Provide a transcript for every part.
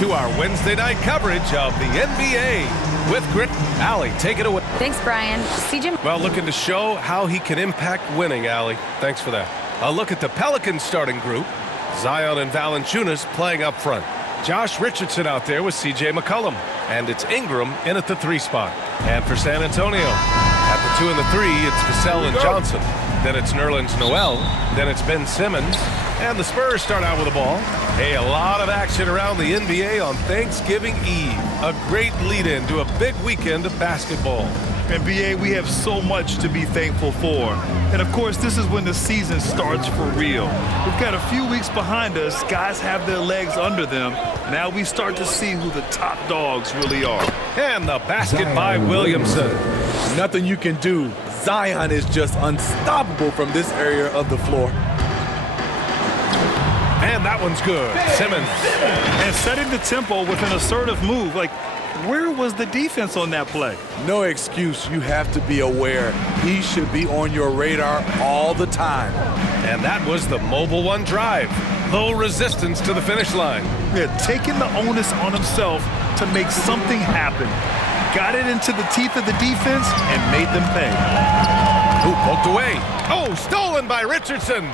to our Wednesday night coverage of the NBA with Grit. Allie, take it away. Thanks, Brian. CJ. Well, looking to show how he can impact winning, Allie. Thanks for that. A look at the Pelicans starting group. Zion and Valanciunas playing up front. Josh Richardson out there with C.J. McCollum. And it's Ingram in at the 3 spot. And for San Antonio, at the 2 and the 3, it's Vassell and Johnson. Then it's Nerlens Noel. Then it's Ben Simmons. And the Spurs start out with the ball. Hey, a lot of action around the NBA on Thanksgiving Eve. A great lead-in to a big weekend of basketball. NBA, we have so much to be thankful for. And of course, this is when the season starts for real. We've got a few weeks behind us. Guys have their legs under them. Now we start to see who the top dogs really are. And the basket by Williamson. Nothing you can do. Zion is just unstoppable from this area of the floor. And that one's good. Simmons. And setting the tempo with an assertive move. Like, where was the defense on that play? No excuse. You have to be aware. He should be on your radar all the time. And that was the mobile one drive. Low resistance to the finish line. Yeah, taking the onus on himself to make something happen. Got it into the teeth of the defense and made them pay. Ooh, poked away. Oh, stolen by Richardson.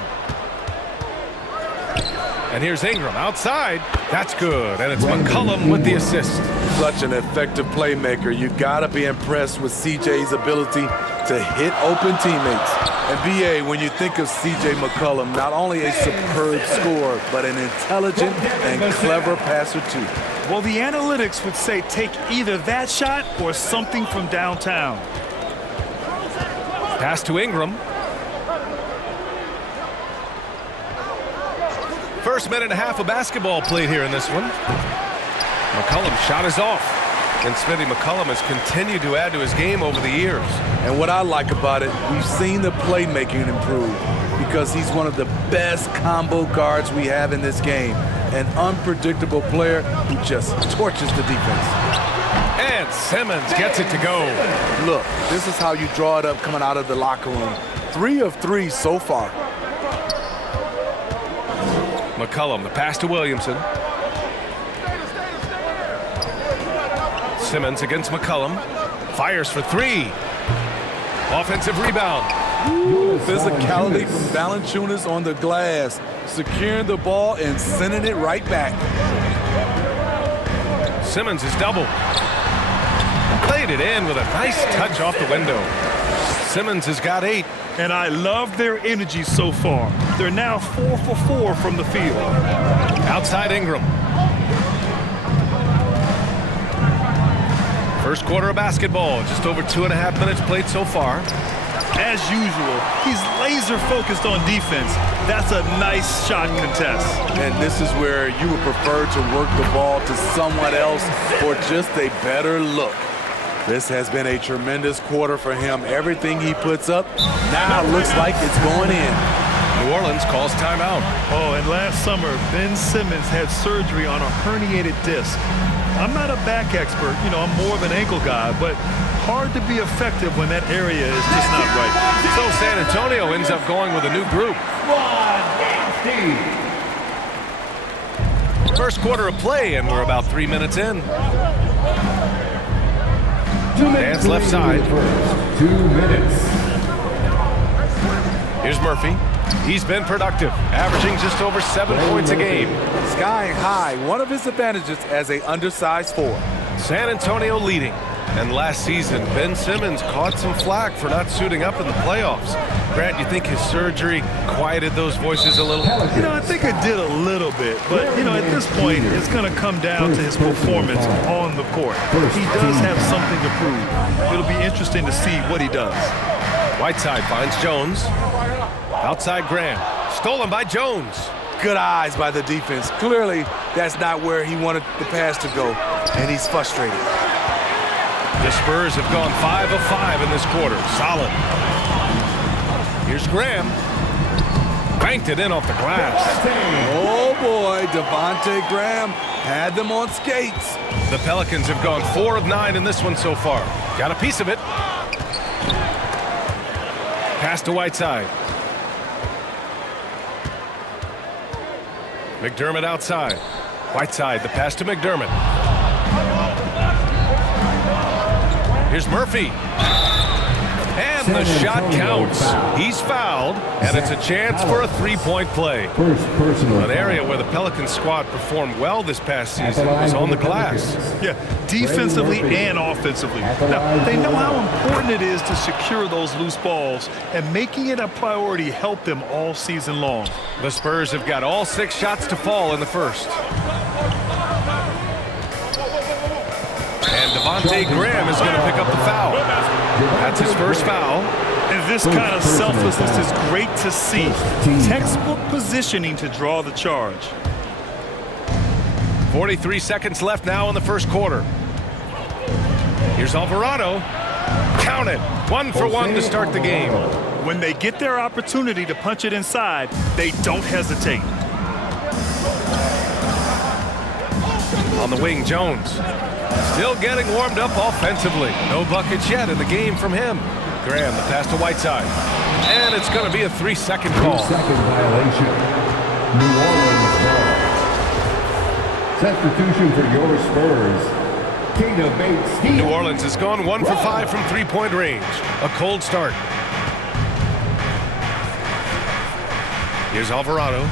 And here's Ingram outside. That's good. And it's McCollum with the assist. Such an effective playmaker. You got to be impressed with CJ's ability to hit open teammates. And BA, when you think of CJ McCollum, not only a superb scorer, but an intelligent and clever passer too. Well, the analytics would say take either that shot or something from downtown. Pass to Ingram. First minute and a half of basketball played here in this one. McCollum's shot is off. And Smithy, McCollum has continued to add to his game over the years. And what I like about it, we've seen the playmaking improve because he's one of the best combo guards we have in this game. An unpredictable player who just torches the defense. And Simmons gets it to go. Look, this is how you draw it up coming out of the locker room. 3 of 3 so far. McCollum, the pass to Williamson. Simmons against McCollum. Fires for 3. Offensive rebound. Physicality from Valanciunas on the glass. Securing the ball and sending it right back. Simmons is double. Played it in with a nice touch off the window. Simmons has got 8. And I love their energy so far. They're now 4 for 4 from the field. Outside Ingram. First quarter of basketball. Just over 2.5 minutes played so far. As usual, he's laser focused on defense. That's a nice shot contest. And this is where you would prefer to work the ball to someone else for just a better look. This has been a tremendous quarter for him. Everything he puts up now looks like it's going in. New Orleans calls timeout. Oh, and last summer, Ben Simmons had surgery on a herniated disc. I'm not a back expert. You know, I'm more of an ankle guy, but hard to be effective when that area is just not right. So San Antonio ends up going with a new group. First quarter of play, and we're about 3 minutes in. Dance left side. 2 minutes. Here's Murphy. He's been productive, averaging just over 7 points a game. Skying high, one of his advantages as a undersized 4. San Antonio leading. And last season, Ben Simmons caught some flack for not suiting up in the playoffs. Grant, you think his surgery quieted those voices a little? You know, I think it did a little bit. But, you know, at this point, it's going to come down to his performance on the court. He does have something to prove. It'll be interesting to see what he does. Whiteside finds Jones. Outside Graham. Stolen by Jones. Good eyes by the defense. Clearly, that's not where he wanted the pass to go, and he's frustrated. The Spurs have gone 5 of 5 in this quarter. Solid. Here's Graham. Banked it in off the glass. Oh, boy, Devontae Graham had them on skates. The Pelicans have gone 4 of 9 in this one so far. Got a piece of it. Pass to Whiteside. McDermott outside. Whiteside, the pass to McDermott. Here's Murphy. And the shot counts. He's fouled, and it's a chance for a three-point play. First personal An area where the Pelicans squad performed well this past season was on the glass. Yeah, defensively and offensively. Now, they know how important it is to secure those loose balls, and making it a priority helped them all season long. The Spurs have got all 6 shots to fall in the first. And Devontae Graham is going to pick up the foul. That's his first foul. And this kind of selflessness is great to see. Textbook positioning to draw the charge. 43 seconds left now in the first quarter. Here's Alvarado. Count it. 1 for 1 to start the game. When they get their opportunity to punch it inside, they don't hesitate. On the wing, Jones. Still getting warmed up offensively. No buckets yet in the game from him. Graham, the pass to Whiteside. And it's going to be a 3-second call. 3-second violation. New Orleans ball. Substitution for your Spurs. Tina Bates. New Orleans has gone 1 for 5 from three-point range. A cold start. Here's Alvarado.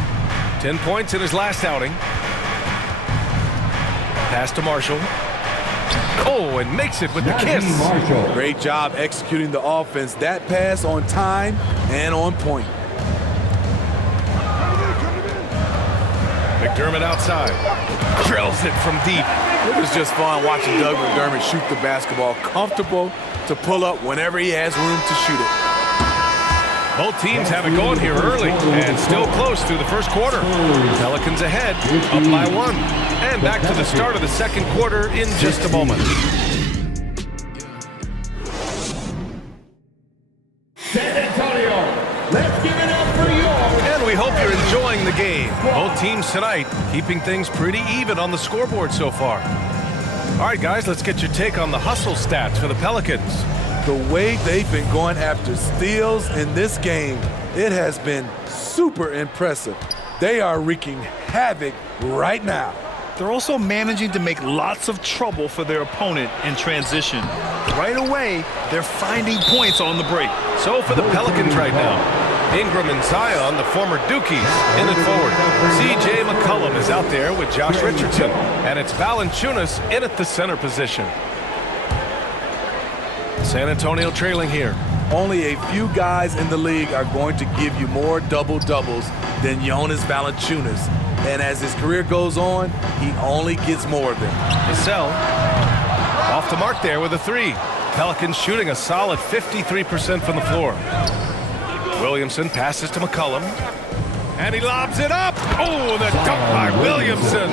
10 points in his last outing. Pass to Marshall. Oh, and makes it with the kiss. Marshall. Great job executing the offense. That pass on time and on point. McDermott outside. Drills it from deep. It was just fun watching Doug McDermott shoot the basketball. Comfortable to pull up whenever he has room to shoot it. Both teams have it going here early and still close through the first quarter. Pelicans ahead, up by 1. And back to the start of the second quarter in just a moment. San Antonio, let's give it up for yours. And we hope you're enjoying the game. Both teams tonight keeping things pretty even on the scoreboard so far. All right, guys, let's get your take on the hustle stats for the Pelicans. The way they've been going after steals in this game, it has been super impressive. They are wreaking havoc right now. They're also managing to make lots of trouble for their opponent in transition. Right away, they're finding points on the break. So for the Pelicans right now, Ingram and Zion, the former Dukies, in it forward. C.J. McCollum is out there with Josh Richardson, and it's Valanciunas in at the center position. San Antonio trailing here. Only a few guys in the league are going to give you more double-doubles than Jonas Valanciunas. And as his career goes on, he only gets more of them. Vassell off the mark there with a 3. Pelicans shooting a solid 53% from the floor. Williamson passes to McCollum. And he lobs it up. Oh, the dunk by Williamson.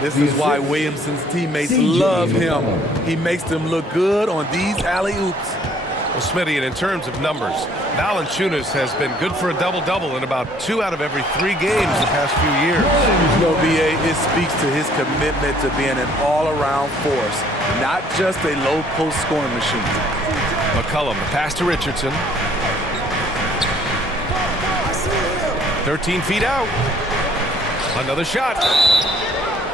This is why Williamson's teammates love him. He makes them look good on these alley-oops. Well, Smitty, and in terms of numbers, Valanciunas has been good for a double-double in about 2 out of every 3 games the past few years. You know, BA, it speaks to his commitment to being an all-around force, not just a low-post scoring machine. McCollum, the pass to Richardson. 13 feet out. Another shot.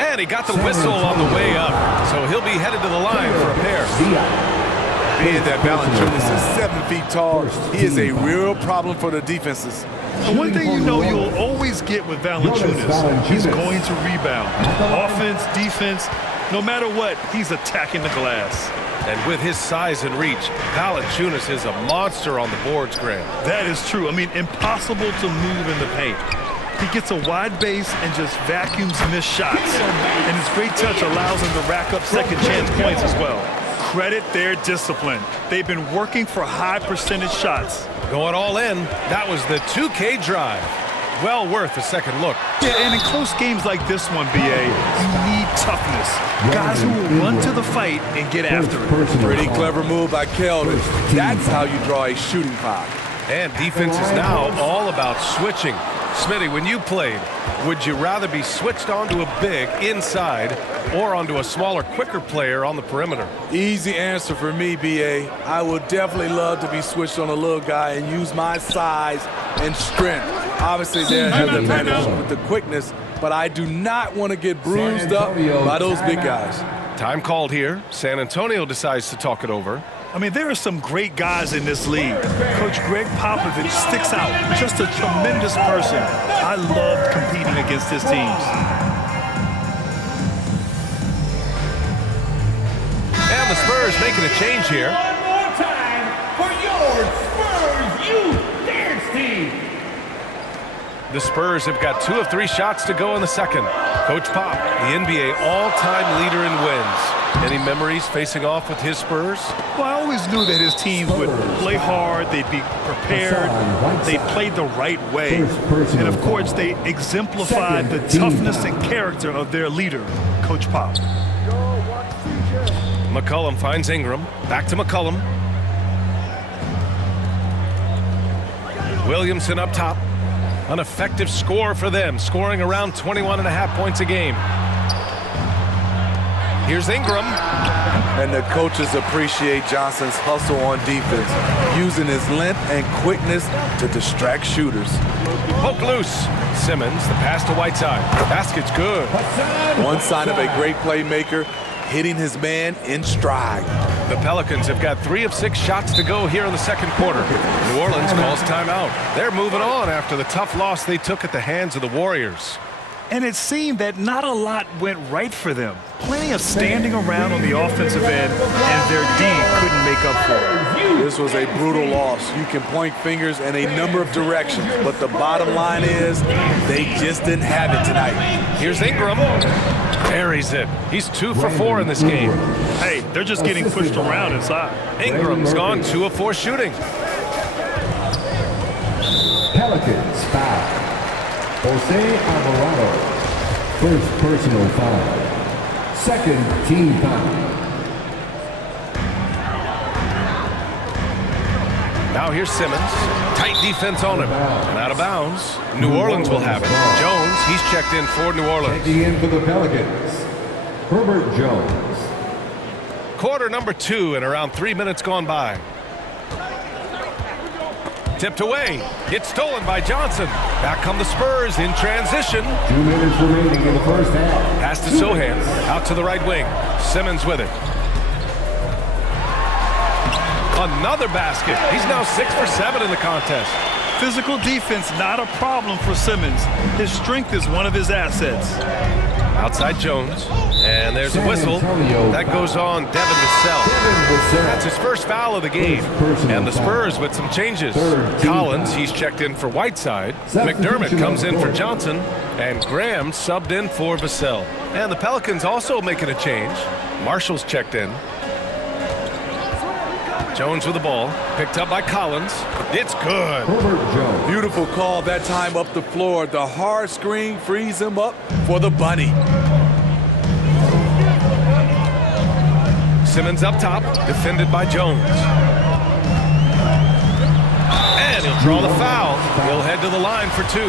And he got the whistle on the way up, so he'll be headed to the line for a pair. Being that Valanciunas is 7 feet tall, he is a real problem for the defenses. The one thing you know you'll always get with Valanciunas, he's going to rebound. Offense, defense, no matter what, he's attacking the glass. And with his size and reach, Valanciunas is a monster on the boards, Graham. That is true. I mean, impossible to move in the paint. He gets a wide base and just vacuums missed shots. And his great touch allows him to rack up second chance points as well. Credit their discipline. They've been working for high percentage shots. Going all in, that was the 2K drive. Well worth a second look. Yeah, and in close games like this one, BA, you need toughness. Guys who will run to the fight and get after it. Pretty clever move by Keldon. That's how you draw a shooting foul. And defense is now all about switching. Smitty, when you played, would you rather be switched onto a big inside or onto a smaller, quicker player on the perimeter? Easy answer for me, BA. I would definitely love to be switched on a little guy and use my size and strength Obviously, they have the advantage with the quickness, but I do not want to get bruised up by those big guys. Time called here. San Antonio decides to talk it over. I mean, there are some great guys in this league. Coach Greg Popovich sticks out. Just a tremendous person. I loved competing against his teams. And the Spurs making a change here. One more time for your Spurs Youth Dance Team. The Spurs have got 2 of 3 shots to go in the second. Coach Pop, the NBA all-time leader in wins. Any memories facing off with his Spurs? Well, I always knew that his teams would play hard, they'd be prepared, they played the right way. And of course, they exemplified the toughness and character of their leader, Coach Pop. McCollum finds Ingram. Back to McCollum. Williamson up top. An effective score for them, scoring around 21.5 points a game. Here's Ingram. And the coaches appreciate Johnson's hustle on defense, using his length and quickness to distract shooters. Poke loose. Simmons, the pass to Whiteside. Basket's good. One sign of a great playmaker, hitting his man in stride. The Pelicans have got 3 of 6 shots to go here in the second quarter. New Orleans calls timeout. They're moving on after the tough loss they took at the hands of the Warriors. And it seemed that not a lot went right for them. Plenty of standing around on the offensive end, and their D couldn't make up for it. This was a brutal loss. You can point fingers in a number of directions, but the bottom line is they just didn't have it tonight. Here's Ingram. Buries it. He's 2 for 4 in this game. Hey, they're just getting pushed around inside. Ingram's gone 2 of 4 shooting. Pelicans foul. Jose Alvarado, first personal foul. Second team foul. Now here's Simmons. Tight defense on him. And out of bounds. New Orleans will have it. Jones, he's checked in for New Orleans. Checking in for the Pelicans, Herbert Jones. Quarter number 2 and around 3 minutes gone by. Tipped away. It's stolen by Johnson. Back come the Spurs in transition. 2 minutes remaining in the first half. Pass to Sohan. Out to the right wing. Simmons with it. Another basket. He's now 6 for 7 in the contest. Physical defense, not a problem for Simmons. His strength is one of his assets. Outside Jones. And there's a whistle. That goes on Devin Vassell. That's his first foul of the game. And the Spurs with some changes. Collins, he's checked in for Whiteside. McDermott comes in for Johnson. And Graham subbed in for Vassell. And the Pelicans also making a change. Marshall's checked in. Jones with the ball. Picked up by Collins. It's good. Herbert Jones. Beautiful call that time up the floor. The hard screen frees him up for the bunny. Simmons up top, defended by Jones. And he'll draw the foul. He'll head to the line for 2.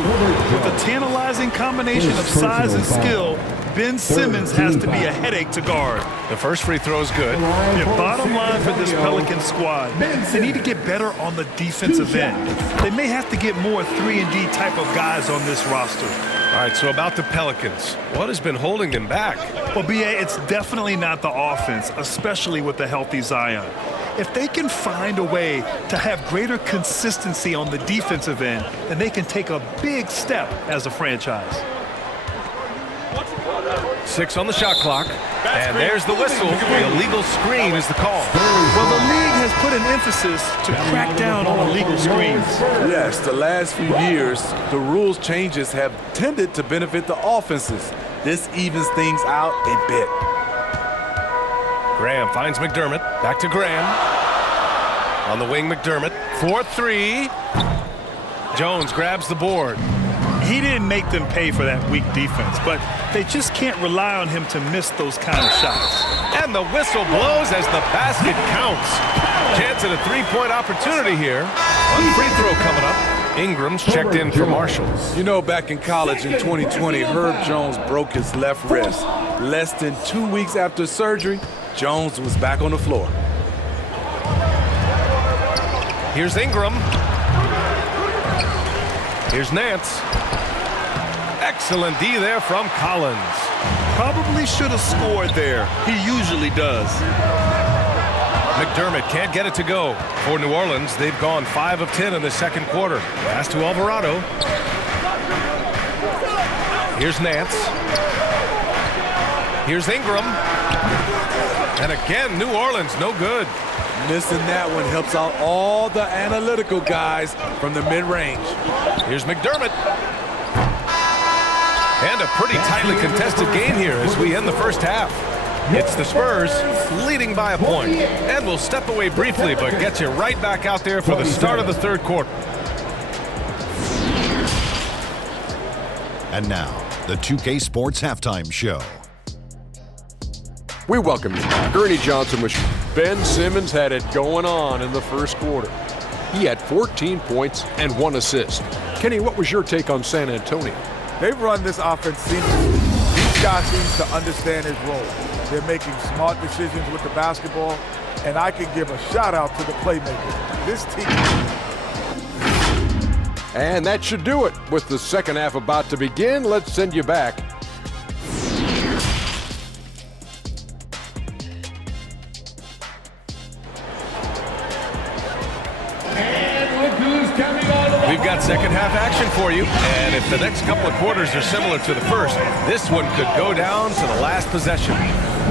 With a tantalizing combination of size and skill, Ben Simmons has to be a headache to guard. The first free throw is good. Yeah, bottom line for this Pelican squad, they need to get better on the defensive end. They may have to get more 3-and-D type of guys on this roster. All right, so about the Pelicans. What has been holding them back? Well, B.A., it's definitely not the offense, especially with the healthy Zion. If they can find a way to have greater consistency on the defensive end, then they can take a big step as a franchise. 6 on the shot clock. And there's the whistle. The illegal screen is the call. Well, the league has put an emphasis to crack down on illegal screens. Yes, the last few years, the rules changes have tended to benefit the offenses. This evens things out a bit. Graham finds McDermott. Back to Graham. On the wing, McDermott. 4-3. Jones grabs the board. He didn't make them pay for that weak defense, but they just can't rely on him to miss those kind of shots. And the whistle blows as the basket counts. Chance at a 3-point opportunity here. One free throw coming up. Ingram's checked in for Marshall. You know, back in college in 2020, Herb Jones broke his left wrist. Less than 2 weeks after surgery, Jones was back on the floor. Here's Ingram. Here's Nance. Excellent D there from Collins. Probably should have scored there. He usually does. McDermott can't get it to go. For New Orleans, they've gone 5 of 10 in the second quarter. Pass to Alvarado. Here's Nance. Here's Ingram. And again, New Orleans, no good. Missing that one helps out all the analytical guys from the mid-range. Here's McDermott. And a pretty tightly contested game here as we end the first half. It's the Spurs leading by a point. And we'll step away briefly, but get you right back out there for the start of the third quarter. And now, the 2K Sports Halftime Show. We welcome you back. Ernie Johnson was Ben Simmons had it going on in the first quarter. He had 14 points and 1 assist. Kenny, what was your take on San Antonio? They've run this offense seamlessly. Each guy seems to understand his role. They're making smart decisions with the basketball, and I can give a shout out to the playmakers. This team. And that should do it. With the second half about to begin, let's send you back. We've got second half action for you, and if the next couple of quarters are similar to the first, this one could go down to the last possession.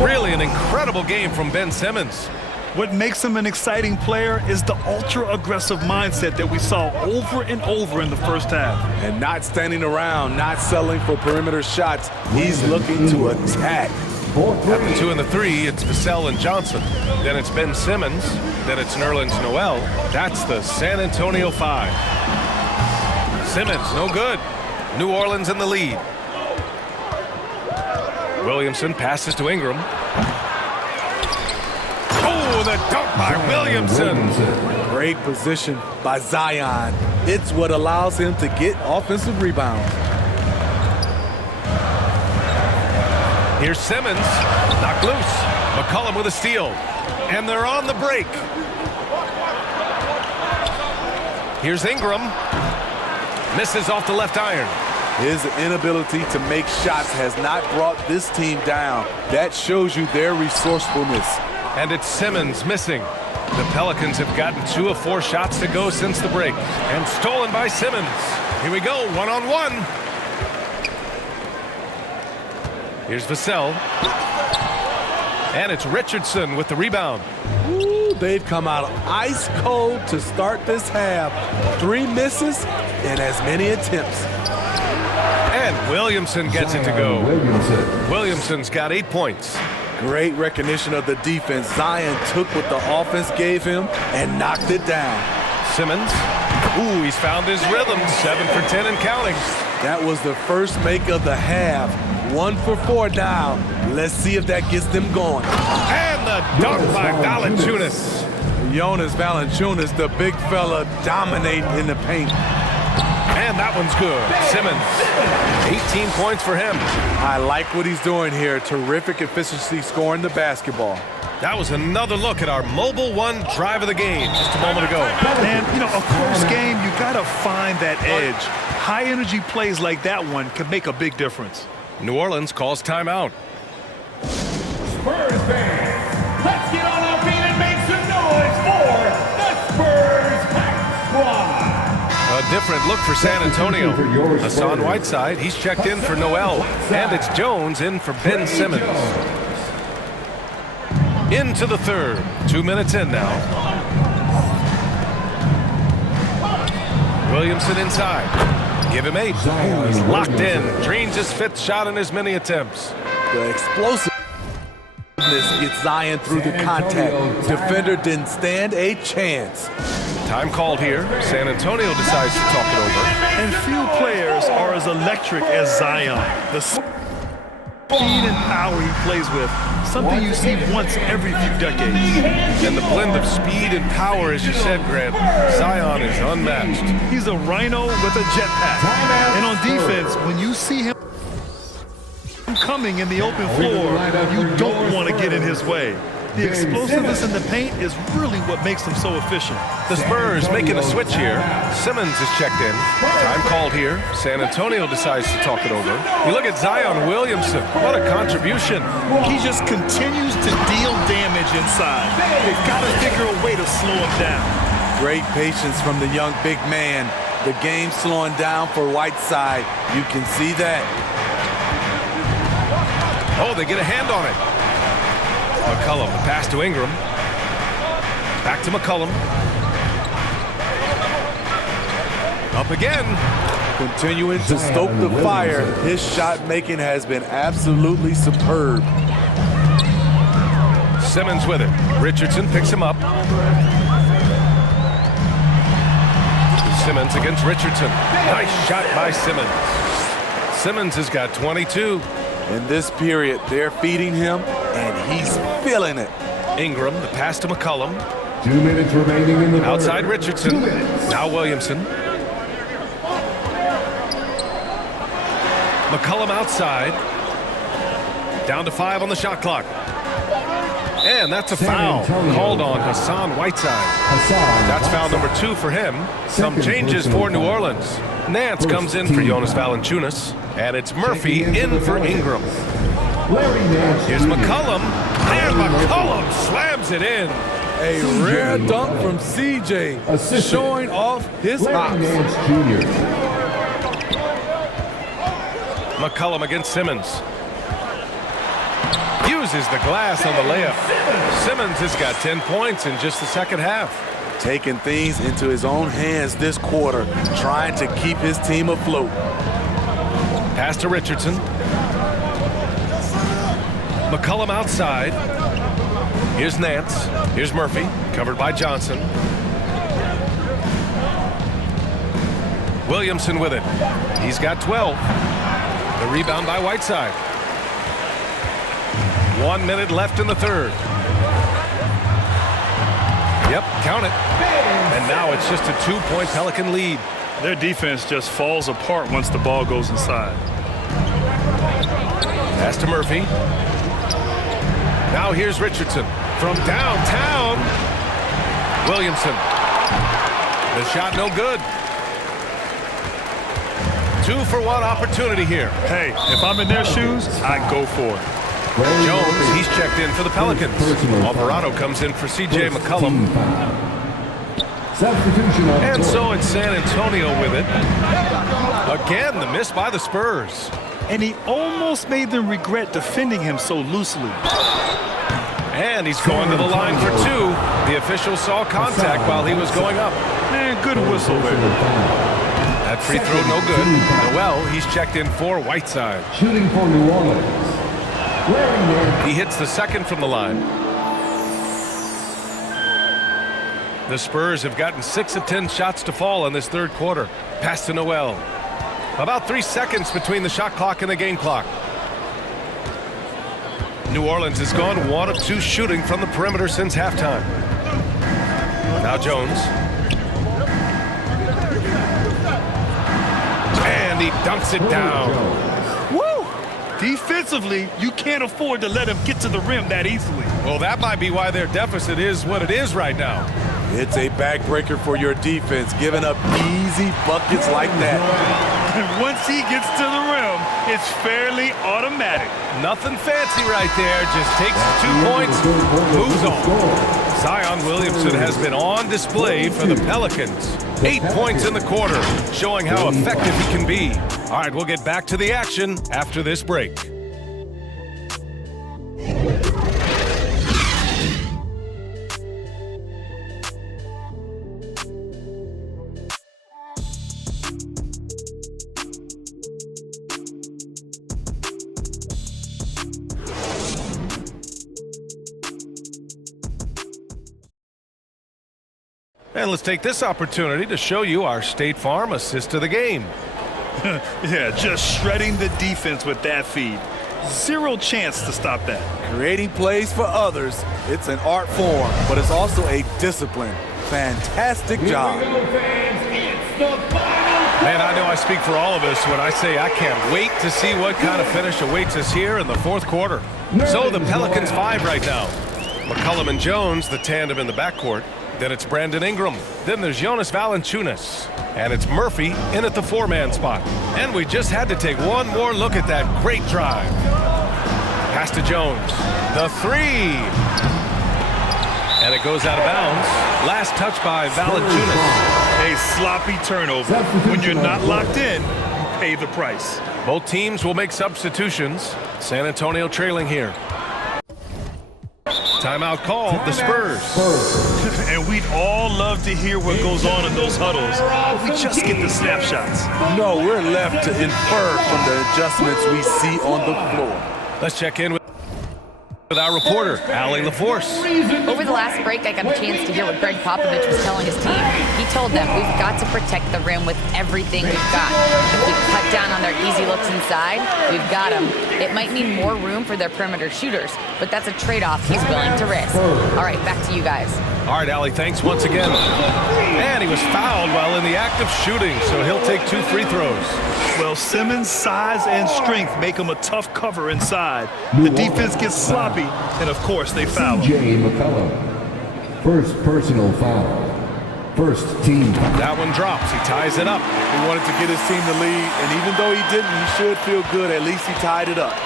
Really an incredible game from Ben Simmons. What makes him an exciting player is the ultra-aggressive mindset that we saw over and over in the first half. And not standing around, not settling for perimeter shots. He's looking to attack. After 2 and the 3, it's Vassell and Johnson. Then it's Ben Simmons. Then it's Nerlens Noel. That's the San Antonio 5. Simmons, no good. New Orleans in the lead. Williamson passes to Ingram. Oh, the dunk by Williamson. Great position by Zion. It's what allows him to get offensive rebounds. Here's Simmons, knocked loose. McCollum with a steal. And they're on the break. Here's Ingram. Misses off the left iron. His inability to make shots has not brought this team down. That shows you their resourcefulness. And it's Simmons missing. The Pelicans have gotten 2 of 4 shots to go since the break. And stolen by Simmons. Here we go, one-on-one. Here's Vassell. And it's Richardson with the rebound. Ooh, they've come out ice cold to start this half. 3 misses and as many attempts. And Williamson gets it to go. Williamson's got 8 points. Great recognition of the defense. Zion took what the offense gave him and knocked it down. Simmons. Ooh, he's found his rhythm. 7 for 10 and counting. That was the first make of the half. 1 for 4 now. Let's see if that gets them going. And the dunk by Valanciunas. Jonas Valanciunas, the big fella, dominating in the paint. And that one's good. Simmons, 18 points for him. I like what he's doing here. Terrific efficiency scoring the basketball. That was another look at our Mobile One drive of the game just a moment ago. And, you know, a close game, you got to find that edge. High-energy plays like that one can make a big difference. New Orleans calls timeout. Spurs fans, let's get on our feet and make some noise for the Spurs Hype Squad. A different look for San Antonio. Hassan Whiteside, he's checked in for Noel. And it's Jones in for Ben Simmons. Into the third. 2 minutes in now. Williamson inside. Give him 8. He's locked in. Drains his 5th shot in as many attempts. The explosiveness gets Zion through the contact. Defender didn't stand a chance. Time called here. San Antonio decides to talk it over. And few players are as electric as Zion. The speed and power he plays with, something you see once every few decades. And the blend of speed and power, as you said, Grant, Zion is unmatched. He's a rhino with a jetpack. And on defense, when you see him coming in the open floor, you don't want to get in his way. The explosiveness in the paint is really what makes them so efficient. The Spurs making a switch here. Simmons is checked in. Time called here. San Antonio decides to talk it over. You look at Zion Williamson. What a contribution. He just continues to deal damage inside. They've got to figure a way to slow him down. Great patience from the young big man. The game slowing down for Whiteside. You can see that. Oh, they get a hand on it. McCollum, the pass to Ingram. Back to McCollum. Up again. Continuing to stoke the fire. His shot making has been absolutely superb. Simmons with it. Richardson picks him up. Simmons against Richardson. Nice shot by Simmons. Simmons has got 22. In this period, they're feeding him, and he's feeling it. Ingram, the pass to McCollum. 2 minutes remaining in the Outside third. Richardson. 2 minutes. Now Williamson. McCollum outside. Down to 5 on the shot clock. And that's a foul called on Hassan Whiteside. That's foul number 2 for him. Some changes for New Orleans. Nance comes in for Jonas Valanciunas. And it's Murphy in for Ingram. Here's McCollum. And McCollum slams it in. A rare dunk from CJ, showing off his hops. McCollum against Simmons. Uses the glass on the layup. Simmons has got 10 points in just the second half. Taking things into his own hands this quarter, trying to keep his team afloat. Pass to Richardson. McCollum outside. Here's Nance. Here's Murphy, covered by Johnson. Williamson with it. He's got 12. The rebound by Whiteside. 1 minute left in the third. Yep, count it. And now it's just a 2-point Pelican lead. Their defense just falls apart once the ball goes inside. Pass to Murphy. Now here's Richardson from downtown. Williamson. The shot no good. 2-for-1 opportunity here. Hey, if I'm in their shoes, I'd go for it. Jones, he's checked in for the Pelicans. Alvarado comes in for C.J. McCollum. Substitution on And court. so it's San Antonio with it. Again, the miss by the Spurs. And he almost made them regret defending him so loosely. And he's going to the line for 2. The official saw contact while he was going up. Man, good whistle there. That free throw no good. Noel, he's checked in for Whiteside. Shooting for New Orleans. Wearing their He hits the second from the line. The Spurs have gotten 6 of 10 shots to fall in this third quarter. Pass to Noel. About 3 seconds between the shot clock and the game clock. New Orleans has gone 1 of 2 shooting from the perimeter since halftime. Now Jones. And he dunks it down. Woo! Defensively, you can't afford to let him get to the rim that easily. Well, that might be why their deficit is what it is right now. It's a backbreaker for your defense, giving up easy buckets like that. And once he gets to the rim, it's fairly automatic. Nothing fancy right there. Just takes the 2 points, moves on. Zion Williamson has been on display for the Pelicans. 8 points in the quarter, showing how effective he can be. All right, we'll get back to the action after this break. And let's take this opportunity to show you our State Farm assist of the game. Yeah, just shredding the defense with that feed. Zero chance to stop that. Creating plays for others, it's an art form, but it's also a discipline. Fantastic job. Man, I know I speak for all of us when I say I can't wait to see what kind of finish awaits us here in the fourth quarter. So the Pelicans 5 right now. McCollum and Jones, the tandem in the backcourt. Then it's Brandon Ingram. Then there's Jonas Valanciunas. And it's Murphy in at the 4-man spot. And we just had to take one more look at that great drive. Pass to Jones. The 3. And it goes out of bounds. Last touch by Valanciunas. A sloppy turnover. When you're not locked in, you pay the price. Both teams will make substitutions. San Antonio trailing here. Timeout called, the Spurs. And we'd all love to hear what goes on in those huddles. We just get the snapshots. No, we're left to infer from the adjustments we see on the floor. Let's check in with our reporter, Allie LaForce. Over the last break, I got a chance to hear what Greg Popovich was telling his team. He told them, we've got to protect the rim with everything we've got. If we cut down on their easy looks inside, we've got them. It might mean more room for their perimeter shooters, but that's a trade-off he's willing to risk. All right, back to you guys. All right, Allie, thanks once again. And he was fouled while in the act of shooting, so he'll take 2 free throws. Well, Simmons' size and strength make him a tough cover inside. The defense gets sloppy, and of course they foul him. C.J. McCollum. First personal foul. First team foul. That one drops. He ties it up. He wanted to get his team the lead, and even though he didn't, he should feel good. At least he tied it up.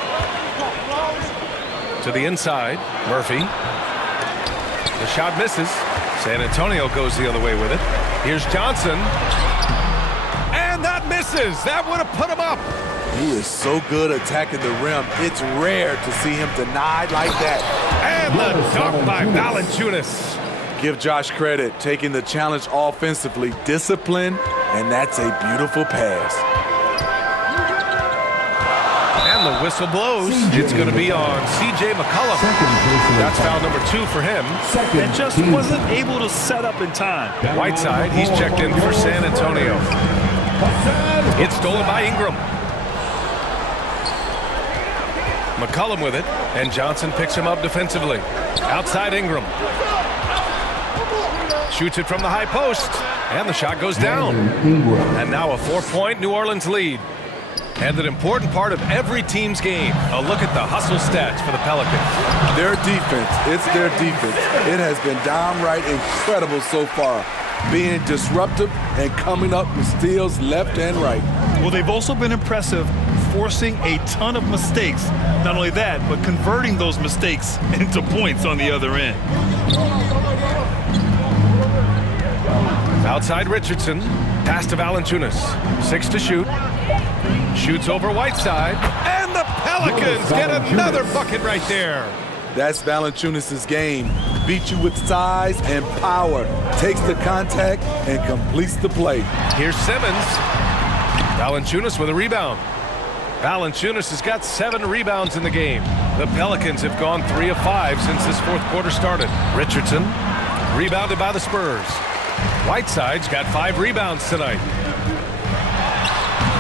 To the inside, Murphy. The shot misses. San Antonio goes the other way with it. Here's Johnson. And that misses. That would have put him up. He is so good attacking the rim. It's rare to see him denied like that. And the dunk by Valanciunas. Give Josh credit, taking the challenge offensively, discipline, and that's a beautiful pass. And the whistle blows. It's going to be on C.J. McCollum. That's foul number 2 for him. And just wasn't able to set up in time. Whiteside, he's checked in for San Antonio. It's stolen by Ingram. McCollum with it, and Johnson picks him up defensively. Outside Ingram. Shoots it from the high post, and the shot goes down. And now a 4-point New Orleans lead. And an important part of every team's game. A look at the hustle stats for the Pelicans. Their defense, it's their defense. It has been downright incredible so far, being disruptive and coming up with steals left and right. Well, they've also been impressive, forcing a ton of mistakes. Not only that, but converting those mistakes into points on the other end. Outside Richardson, pass to Valanciunas. 6 to shoot. Shoots over Whiteside, and the Pelicans get another bucket right there. That's Valanciunas' game. Beats you with size and power. Takes the contact and completes the play. Here's Simmons. Valanciunas with a rebound. Valanciunas has got 7 rebounds in the game. The Pelicans have gone 3 of 5 since this 4th quarter started. Richardson, rebounded by the Spurs. Whiteside's got 5 rebounds tonight.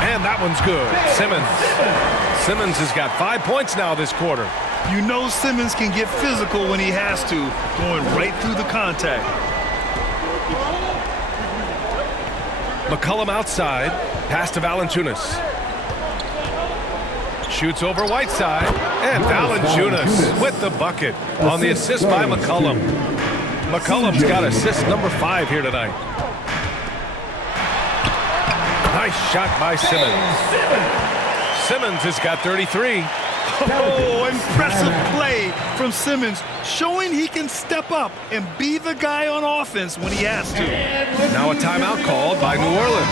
And that one's good. Simmons has got 5 points now this quarter. You know Simmons can get physical when he has to, going right through the contact. McCollum outside, pass to Valanciunas. Shoots over Whiteside, and Valanciunas with the bucket on the assist by McCollum. McCollum's got assist number 5 here tonight. Nice shot by Simmons. Simmons has got 33. Oh, impressive play from Simmons, showing he can step up and be the guy on offense when he has to. Now a timeout called by New Orleans.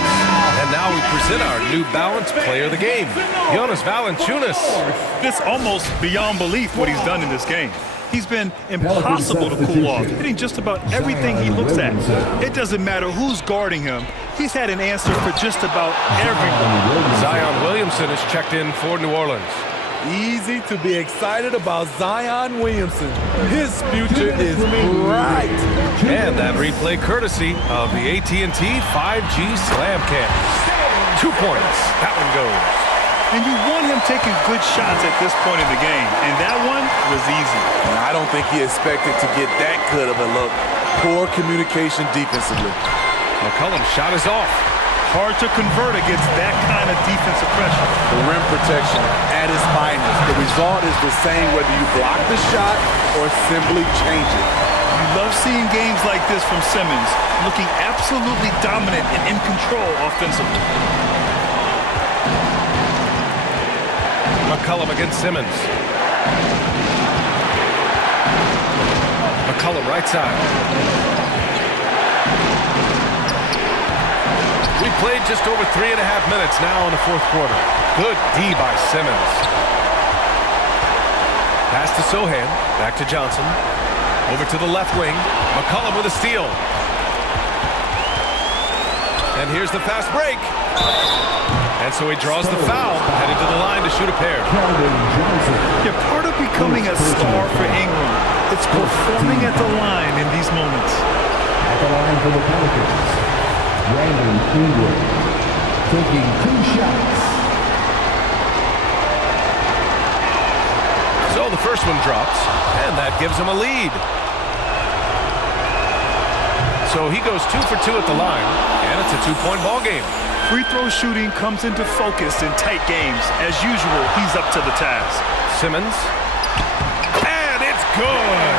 And now we present our New Balance player of the game, Jonas Valanciunas. It's almost beyond belief what he's done in this game. He's been impossible to cool off, hitting just about everything he looks at. It doesn't matter who's guarding him. He's had an answer for just about everyone. Zion Williamson is checked in for New Orleans. Easy to be excited about Zion Williamson. His future is bright. And that replay courtesy of the AT&T 5G Slam Cam. 2 points. That one goes. And you want him taking good shots at this point in the game. And that one was easy. And I don't think he expected to get that good of a look. Poor communication defensively. McCollum's shot is off. Hard to convert against that kind of defensive pressure. The rim protection at its finest. The result is the same whether you block the shot or simply change it. You love seeing games like this from Simmons, looking absolutely dominant and in control offensively. McCollum against Simmons. McCollum right side. We played just over 3.5 minutes now in the fourth quarter. Good D by Simmons. Pass to Sohan. Back to Johnson. Over to the left wing. McCollum with a steal. And here's the fast break. And so he draws the foul, headed to the line to shoot a pair. Yeah, part of becoming a star for Ingram, it's performing at the line in these moments. At the line for the Pelicans, Brandon Ingram taking 2 shots. So the first one drops, and that gives him a lead. So he goes 2 for 2 at the line, and it's a 2-point ball game. Free throw shooting comes into focus in tight games. As usual, he's up to the task. Simmons. And it's good.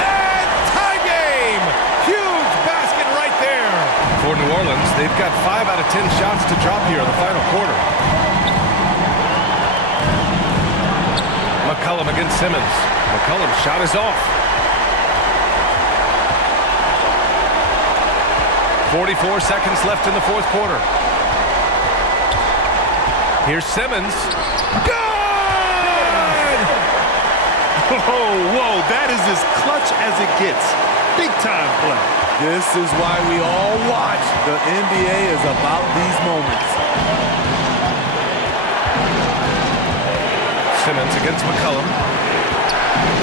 And tie game. Huge basket right there. For New Orleans, they've got 5 out of 10 shots to drop here in the final quarter. McCollum against Simmons. McCollum's shot is off. 44 seconds left in the fourth quarter. Here's Simmons. Good! Oh, whoa, that is as clutch as it gets. Big time play. This is why we all watch. The NBA is about these moments. Simmons against McCollum.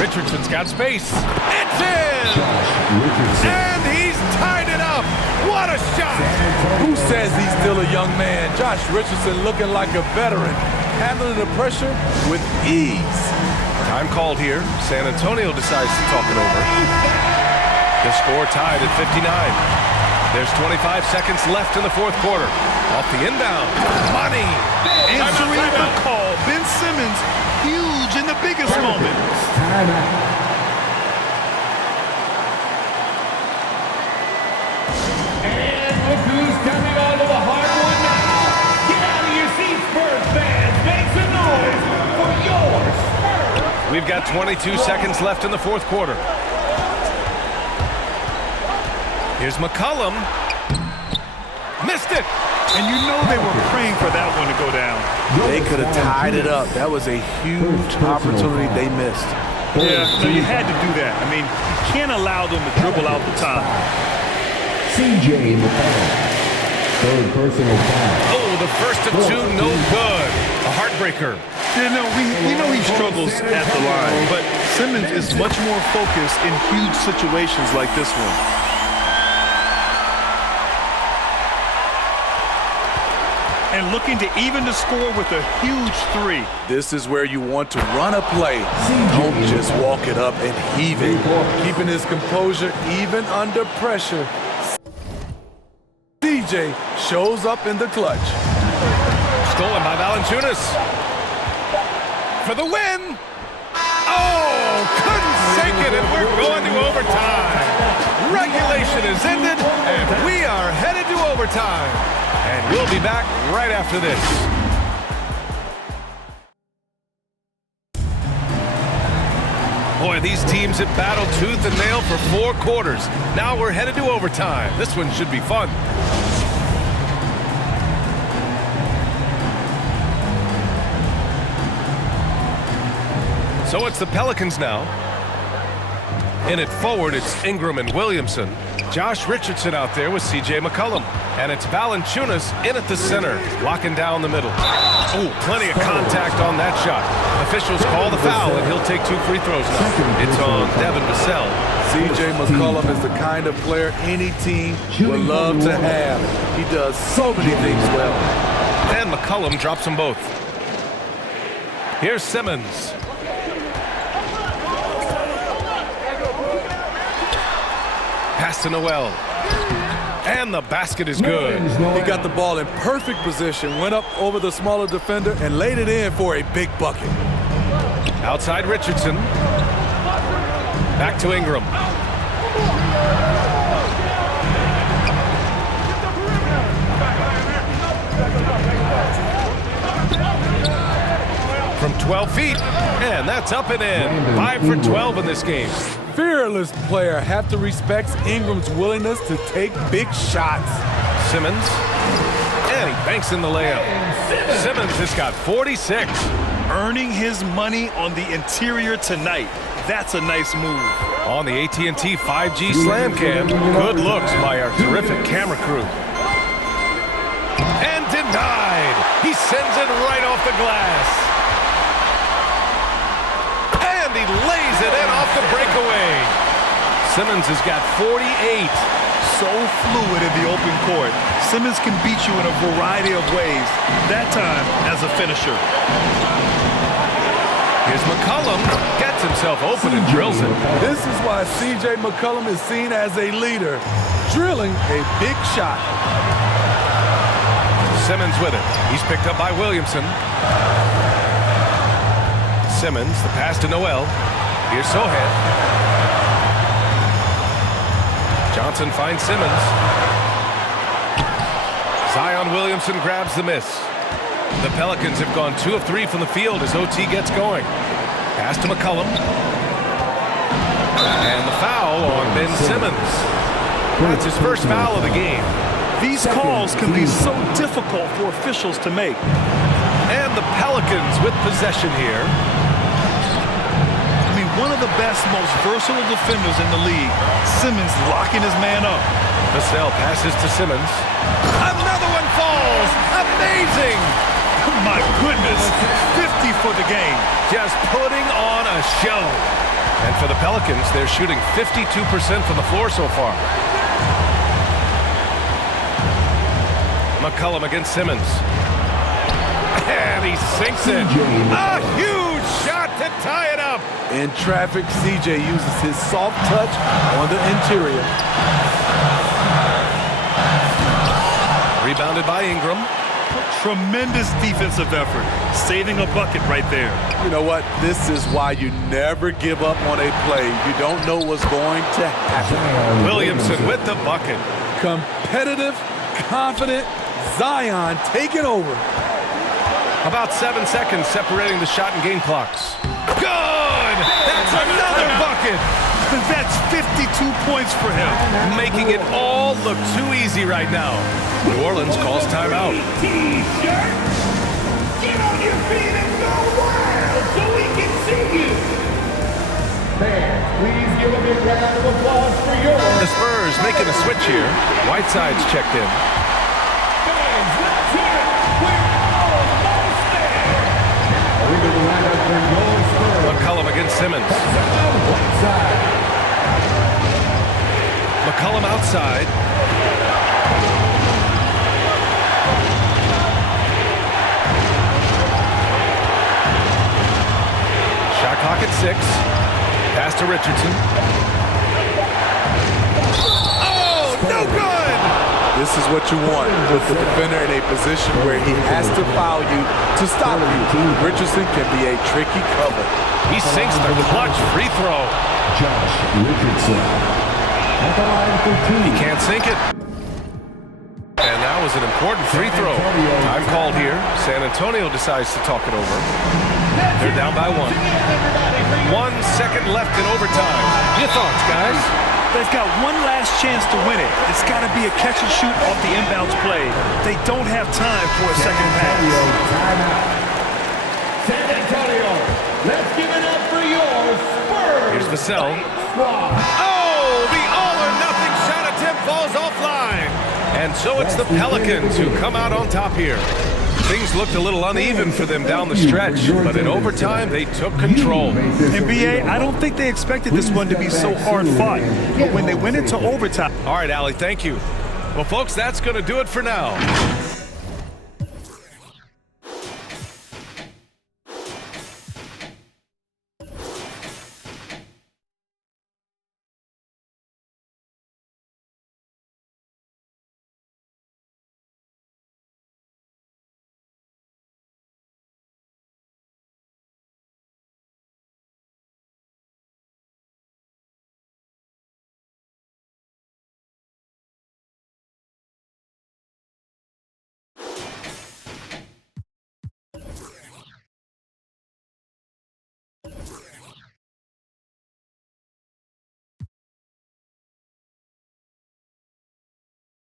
Richardson's got space. It's in! And he's tied it up. What a shot! Who says he's still a young man? Josh Richardson looking like a veteran, handling the pressure with ease. Time called here. San Antonio decides to talk it over. The score tied at 59. There's 25 seconds left in the fourth quarter. Off the inbound. Money! Answering the call. Ben Simmons, huge in the biggest moment. Timeout. And look who's coming onto the hardwood now. Get out of your seats, Spurs fans. Make some noise for your Spurs. We've got 22 seconds left in the fourth quarter. Here's McCollum. Missed it. And you know they were praying for that one to go down. They could have tied it up. That was a huge opportunity they missed. Yeah, no, you had to do that. I mean, you can't allow them to dribble out the time. CJ McCollum. Third personal foul. Oh, the first of 2, no good. A heartbreaker. Yeah, no, we know he struggles at the line, but Simmons is much more focused in huge situations like this one. And looking to even the score with a huge 3. This is where you want to run a play. Don't just walk it up and heave it. Keeping his composure even under pressure. CJ shows up in the clutch. Stolen by Valanciunas. For the win. Oh, couldn't sink it, and we're going to overtime. Regulation is ended, and we are headed to overtime. And we'll be back right after this. Boy, these teams have battled tooth and nail for 4 quarters. Now we're headed to overtime. This one should be fun. So it's the Pelicans now. In it forward, it's Ingram and Williamson. Josh Richardson out there with C.J. McCollum. And it's Valanciunas in at the center, locking down the middle. Oh, plenty of contact on that shot. Officials call the foul, and he'll take 2 free throws now. It's on Devin Vassell. C.J. McCollum is the kind of player any team would love to have. He does so many things well. And McCollum drops them both. Here's Simmons. Pass to Noel. And the basket is good. He got the ball in perfect position, went up over the smaller defender, and laid it in for a big bucket. Outside Richardson. Back to Ingram. From 12 feet, and that's up and in. 5 for 12 in this game. Fearless player. Have to respect Ingram's willingness to take big shots. Simmons, and he banks in the layup. Simmons has got 46. Earning his money on the interior tonight. That's a nice move. On the AT&T 5G Slam Cam, good looks by our terrific camera crew. And denied. He sends it right off the glass. And he lays it in off the breakaway. Simmons has got 48. So fluid in the open court. Simmons can beat you in a variety of ways, that time as a finisher. Here's McCollum, gets himself open and drills it. This is why C.J. McCollum is seen as a leader, drilling a big shot. Simmons with it. He's picked up by Williamson. Simmons, the pass to Noel. Here's Sohan. Johnson finds Simmons. Zion Williamson grabs the miss. The Pelicans have gone 2 of 3 from the field as OT gets going. Pass to McCollum. And the foul on Ben Simmons. That's his first foul of the game. These calls can be so difficult for officials to make. And the Pelicans with possession here. I mean, one of the best, most versatile defenders in the league. Simmons locking his man up. Vassell passes to Simmons. Another one falls. Amazing. My goodness, 50 for the game. Just putting on a show. And for the Pelicans, they're shooting 52% from the floor so far. McCollum against Simmons. And he sinks it. A huge shot to tie it up. In traffic, C.J. uses his soft touch on the interior. Rebounded by Ingram. Tremendous defensive effort. Saving a bucket right there. You know what? This is why you never give up on a play. You don't know what's going to happen. Williamson with the bucket. Competitive, confident, Zion taking over. About 7 seconds separating the shot and game clocks. Good! That's another bucket! That's 52 points for him. Making it all look too easy right now. New Orleans calls timeout. T-shirt, get on your feet and go wild so we can see you. Fans, please give a big round of applause for yours. The Spurs making a switch here. Whiteside's checked in. Fans, let's hear it. We're almost there. Now we're going to line up for your Spurs. McCollum against Simmons. Whiteside. McCollum outside. Shot clock at 6. Pass to Richardson. Oh, no good! This is what you want. Put the defender in a position where he has to foul you to stop you. Richardson can be a tricky cover. He sinks the clutch free throw. Josh Richardson. At the line for 2. He can't sink it. And that was an important free throw. Time called here. San Antonio decides to talk it over. They're down by 1. 1 second left in overtime. Your thoughts, guys? They've got one last chance to win it. It's got to be a catch and shoot off the inbounds play. They don't have time for a second pass. San Antonio, let's give it up for your Spurs. Here's Vassell. Squad. Oh, the all-or-nothing shot attempt falls offline. And so it's the Pelicans who come out on top here. Things looked a little uneven for them down the stretch, but in overtime, they took control. NBA, I don't think they expected this one to be so hard-fought. But when they went into overtime... All right, Allie, thank you. Well, folks, that's going to do it for now.